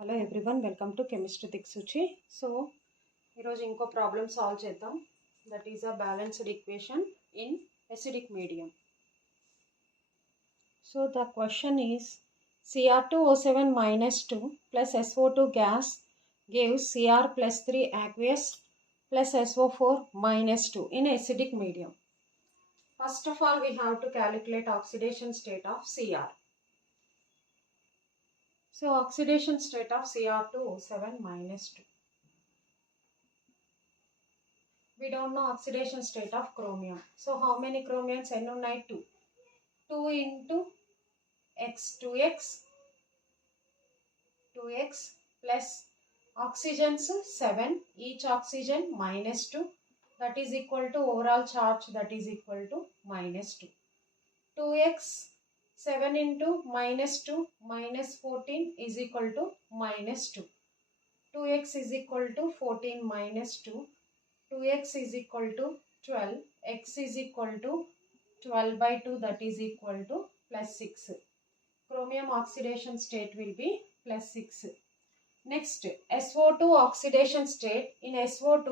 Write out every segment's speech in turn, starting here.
Hello everyone, welcome to chemistry దిక్సూచి. So ఈరోజు ఇంకో ప్రాబ్లమ్ సాల్వ్ చేద్దాం. That is a balanced equation in acidic medium. So the question is Cr2O7 -2 plus SO2 gas gives Cr plus 3 aqueous plus SO4 -2 in acidic medium. First of all, we have to calculate oxidation state of Cr. So oxidation state of Cr2O7 -2. We don't know oxidation state of chromium. So how many chromiums? N ఉన్నాయి 2. 2 into x 2x plus oxygens 7. Each oxygen -2. That is equal to overall charge, that is equal to -2. 2x 7 into -2 -14 is equal to -2. 2x is equal to 14 -2. 2x is equal to 12. X is equal to 12 by 2, that is equal to +6. Chromium oxidation state will be +6. Next, SO2 oxidation state. In SO2,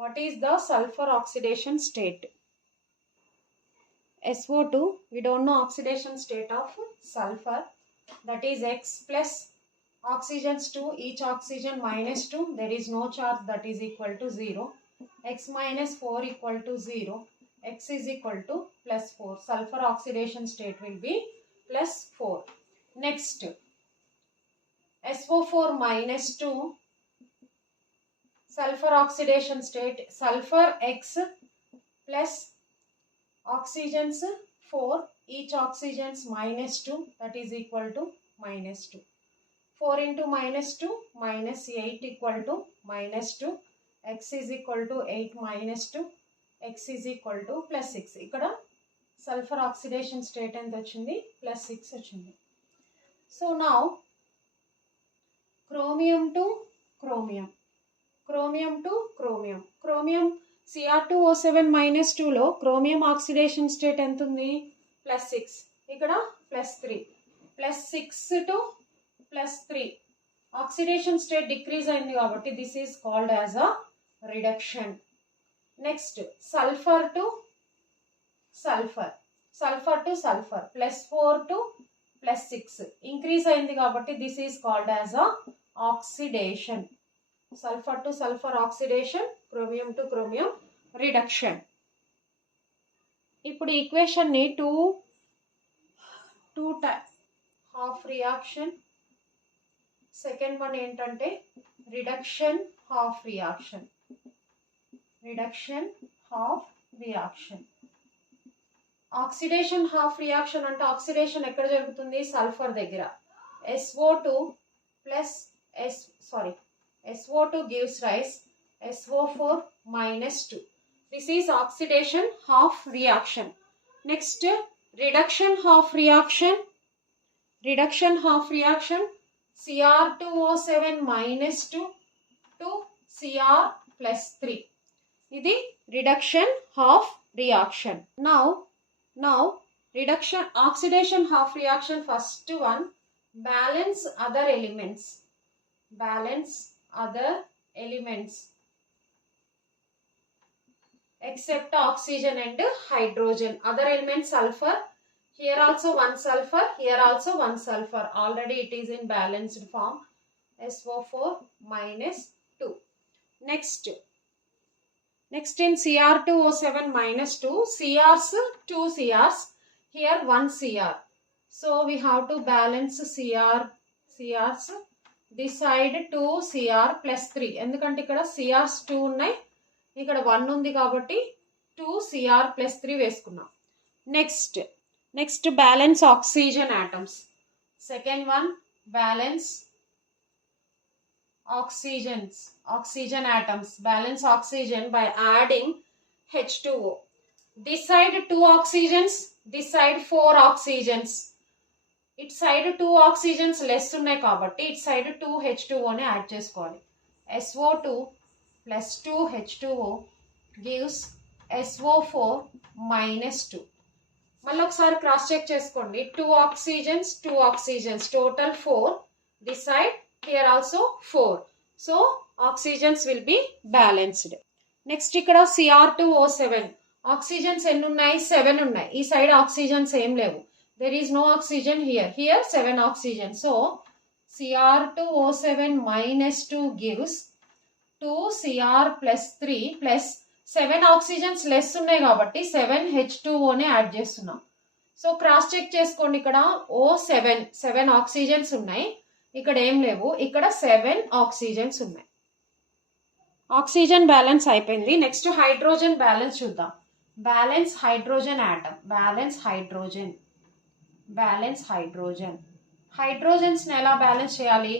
what is the sulfur oxidation state? SO2, we don't know oxidation state of sulfur. That is X plus oxygens 2, each oxygen -2. There is no charge, that is equal to 0. X minus 4 equal to 0. X is equal to +4. Sulfur oxidation state will be +4. Next, SO4 -2, sulfur oxidation state. Sulfur X plus oxygens 4, each oxygens -2, that is equal to -2. 4 into -2, -8 equal to -2. X is equal to 8 -2. X is equal to +6. ఇక్కడ sulphur oxidation state ఎంత వచ్చింది? +6 వచ్చింది. So now chromium to chromium, chromium to chromium. Chromium Cr2O7 -2లో chromium oxidation state ఎంత ఉంది? +6. ఇక్కడ +3. +6 to +3 oxidation state decrease అయింది కాబట్టి this is called as a reduction. Next, sulphur to sulphur, sulphur to sulphur, +4 to +6 increase అయింది కాబట్టి this is called as a oxidation. Sulphur to sulphur oxidation, chromium to chromium reduction. ఇప్పుడు equation ని two half reaction, second one ఏంటంటే reduction half reaction, reduction half reaction. Oxidation half reaction అంటే oxidation ఎక్కడ జరుగుతుంది? Sulphur దగ్గర. SO2 plus SO2 gives rise SO4 -2. This is oxidation half reaction. Next, reduction half reaction. Reduction half reaction, Cr2O7 -2 to Cr plus 3. ఇది reduction half reaction. Now reduction oxidation half reaction, first one, balance other elements. Balance other elements except oxygen and hydrogen. Other elements sulfur. Here also one sulfur, here also one sulfur. Already it is in balanced form. SO4 -2. Next in Cr2O7 -2, Crs 2 Crs, here 1 Cr. So we have to balance Crs. This side 2 Cr plus 3. ఎందుకంటే ఇక్కడ Crs 2 ఉన్నాయి, ఇక్కడ 1 ఉంది కాబట్టి 2 Cr plus 3 వేసుకున్నాం. Next balance oxygen atoms. Second one, balance oxygen atoms. Balance oxygen by adding H2O. This side 2 oxygens, this side 4 oxygens. It side 2 oxygens less ఉన్నాయి కాబట్టి it side 2 H2Oని add చేసుకోవాలి. SO2 plus 2 H2O gives SO4 -2. మళ్ళీ ఒకసారి cross check చేసుకోండి. 2 oxygens, total 4. This side here also 4. So oxygens will be balanced. Next ikkada Cr2O7 oxygens ఎన్ని ఉన్నాయి 7 ఉన్నాయి. ఈ సైడ్ ఆక్సిజన్స్ ఏం లేవు. There is no oxygen here. Here 7 oxygen. So Cr2O7 minus 2 gives 2Cr plus 3 plus 7 oxygens less ఉన్నాయి కాబట్టి 7H2O నే add చేస్తున్నాం. సో క్రాస్ చెక్ చేసుకోండి. ఇక్కడ O7 7 ఆక్సిజన్స్ ఉన్నాయి, ఇక్కడ ఏం లేవు, ఇక్కడ 7 ఆక్సిజన్స్ ఉన్నాయి. ఆక్సిజన్ బ్యాలెన్స్ అయిపోయింది. నెక్స్ట్ హైడ్రోజన్ బ్యాలెన్స్ చూద్దాం. Balance hydrogen atom, balance hydrogen, balance hydrogen. Hydrogens ని ఎలా బ్యాలెన్స్ చేయాలి?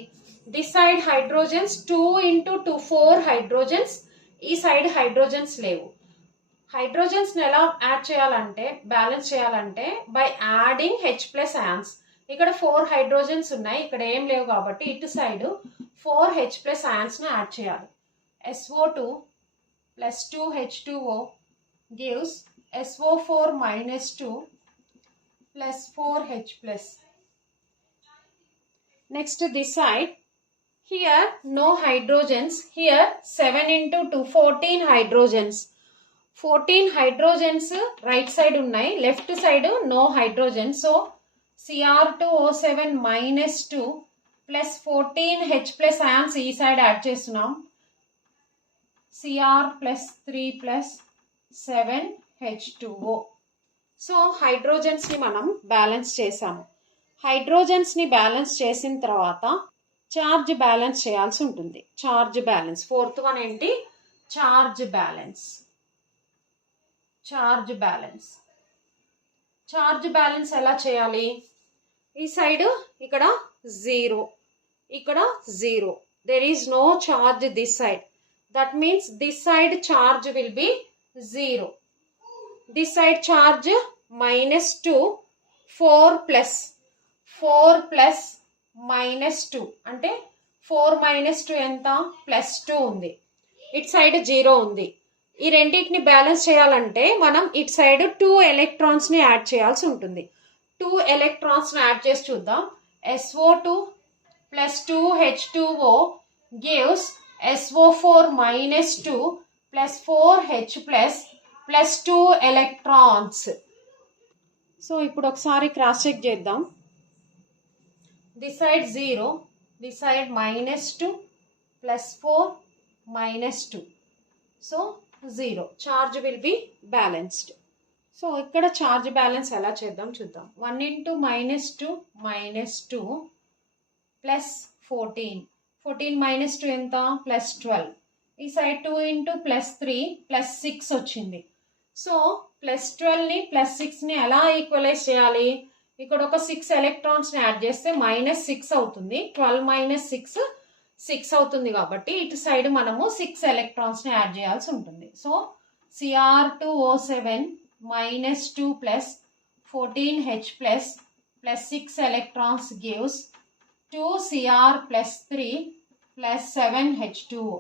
This side hydrogens 2 into 2 4 hydrogens, ఈ సైడ్ హైడ్రోజన్స్ లేవు. హైడ్రోజన్స్ ని ఎలా యాడ్ చేయాలంటే బ్యాలెన్స్ చేయాలంటే by adding H plus ions. ఇక్కడ 4 హైడ్రోజన్స్ ఉన్నాయి, ఇక్కడ ఏం లేవు కాబట్టి ఇటు సైడ్ 4 H ప్లస్ ఆయాన్స్ ని యాడ్ చేయాలి. SO2 plus 2H2O gives SO4 minus 2 plus 4H plus. Next this side, here no hydrogens, here 7 into 2 14 hydrogens. 14 hydrogens right side unnai, left side no hydrogen. So Cr2O7 minus 2 plus 14H plus ions ee side add chestunnam. Cr plus 3 plus 7H2O. So hydrogens ని మనం balance చేసాము. Hydrogens ని balance చేసిన తర్వాత charge balance చేయాల్సి ఉంటుంది. Charge balance, fourth one ఏంటి? Charge balance. Charge balance, charge balance ఎలా చేయాలి? ఈ సైడ్ ఇక్కడ 0, ఇక్కడ 0. There is no charge this side. That means this side charge will be 0. This side charge minus 2, 4 plus minus 2. అంటే 4 minus 2 ఎంత? plus 2 ఉంది. ఇటు సైడ్ 0 ఉంది. ఈ రెండింటిని బ్యాలెన్స్ చేయాలంటే మనం ఇటు సైడ్ 2 ఎలక్ట్రాన్స్ ని యాడ్ చేయాల్సి ఉంటుంది. 2 ఎలక్ట్రాన్స్ ని యాడ్ చేసి చూద్దాం. SO2 plus 2H2O gives SO4 minus 2 plus 4H plus 2 electrons. So ఇప్పుడు ఒకసారి క్రాస్ చెక్ చేద్దాం. This side 0, this side minus 2 plus 4 minus 2. So 0. Charge will be balanced. So ఇక్కడ చార్జ్ బ్యాలెన్స్ ఎలా చేద్దాం చూద్దాం. 1 into minus 2 plus 14. 14 minus 2 ఎంత? plus 12. ఈ side 2 into plus 3 plus 6 వచ్చింది. సో plus 12 ని plus 6 ని ఎలా ఈక్వలైజ్ చేయాలి? ఇక్కడ ఒక 6 ఎలక్ట్రాన్స్ ని యాడ్ చేస్తే minus 6 అవుతుంది. 12 minus 6 6 అవుతుంది కాబట్టి ఇటు సైడ్ మనము 6 ఎలక్ట్రాన్స్ ని యాడ్ చేయాల్సి ఉంటుంది. So Cr2O7 minus 2 plus 14H plus 6 electrons gives 2Cr plus 3 plus 7H2O.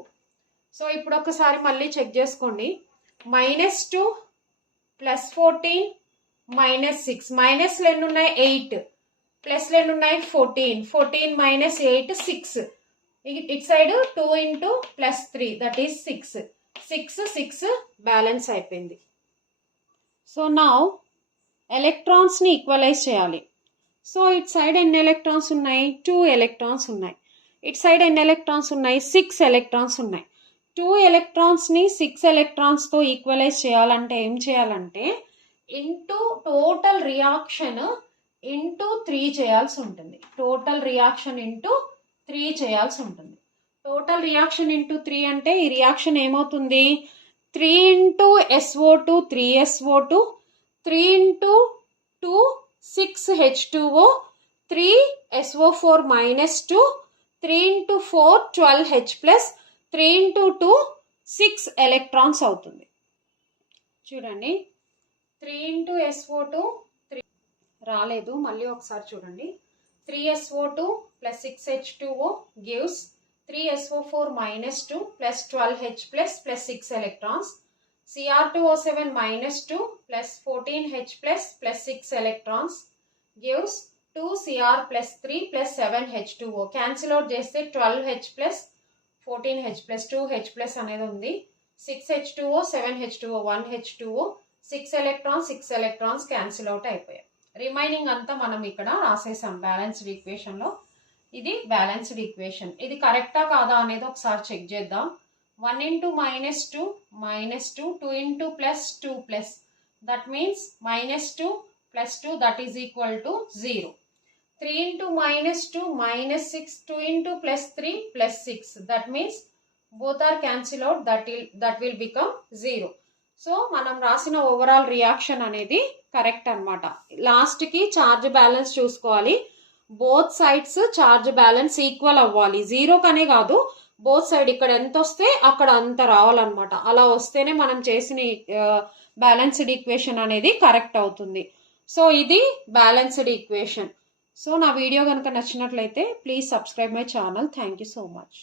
So ఇప్పుడు ఒకసారి మళ్ళీ చెక్ చేసుకోండి. minus 2 plus 14 minus 6. మైనస్లు ఎన్ని ఉన్నాయి? 8. ప్లస్లు ఎన్ని ఉన్నాయి? 14. 14 minus 8 6. ఇటు side 2 into plus 3 that is 6. 6 balance అయిపోయింది. సో నౌ ఎలక్ట్రాన్స్ ని ఈక్వలైజ్ చేయాలి. సో ఇటు సైడ్ ఎన్ని ఎలక్ట్రాన్స్ ఉన్నాయి? 2 ఎలక్ట్రాన్స్ ఉన్నాయి. ఇటు సైడ్ ఎన్ని ఎలక్ట్రాన్స్ ఉన్నాయి? 6 ఎలక్ట్రాన్స్ ఉన్నాయి. 2 ఎలక్ట్రాన్స్ ని 6 ఎలక్ట్రాన్స్ తో ఈక్వలైజ్ చేయాలంటే ఏం చేయాలంటే ఇంటూ టోటల్ రియాక్షన్ ఇంటూ 3 చేయాల్సి ఉంటుంది. టోటల్ రియాక్షన్ ఇంటూ 3 చేయాల్సి ఉంటుంది. టోటల్ రియాక్షన్ ఇంటూ 3 అంటే ఈ రియాక్షన్ ఏమవుతుంది? 3 into SO2 3SO2, 3 into 2 6H2O, 3SO4 minus 2, 3 into 4 12H plus, 3 into 2 6 electrons అవుతుంది. చూడండి 3 into SO2 3 రాలేదు, మళ్ళీ ఒకసారి చూడండి. 3SO2 plus 6H2O gives 3SO4 minus 2 plus 12H plus 6 electrons. Cr2O7 minus 2 plus 14H plus 6 electrons gives 2Cr plus 3 plus 7H2O. Cancel out చేస్తే 12H plus 14H plus 2H plus అనేది ఉంది. 6H2O, 7H2O, 1H2O, 6 electrons, 6 electrons cancel out అయిపోయాయి. Remaining అంతా మనం ఇక్కడ రాసేసాం balanced equation లో. ఇది balanced equation. ఇది కరెక్టా కాదా అనేది ఒకసారి చెక్ చేద్దాం. 1 into -2 -2, 2 into +2 plus, that means -2 plus 2, that is equal to 0. 3 into -2 -6, 2 into +3 +6, that means both are cancel out, that will become 0. So మనం రాసిన ఓవరాల్ రియాక్షన్ అనేది కరెక్ట్ అనమాట. లాస్ట్ కి చార్జ్ బ్యాలెన్స్ చూసుకోవాలి. Both sides charge balance equal అవ్వాలి. 0 కనే కాదు, both side ఇక్కడ ఎంత వస్తే అక్కడ అంత రావాలన్నమాట. అలా వస్తేనే మనం చేసిన బ్యాలెన్స్డ్ ఈక్వేషన్ అనేది కరెక్ట్ అవుతుంది. సో ఇది బ్యాలెన్స్డ్ ఈక్వేషన్. సో నా వీడియో కనుక నచ్చినట్లయితే please subscribe my channel. Thank you so much.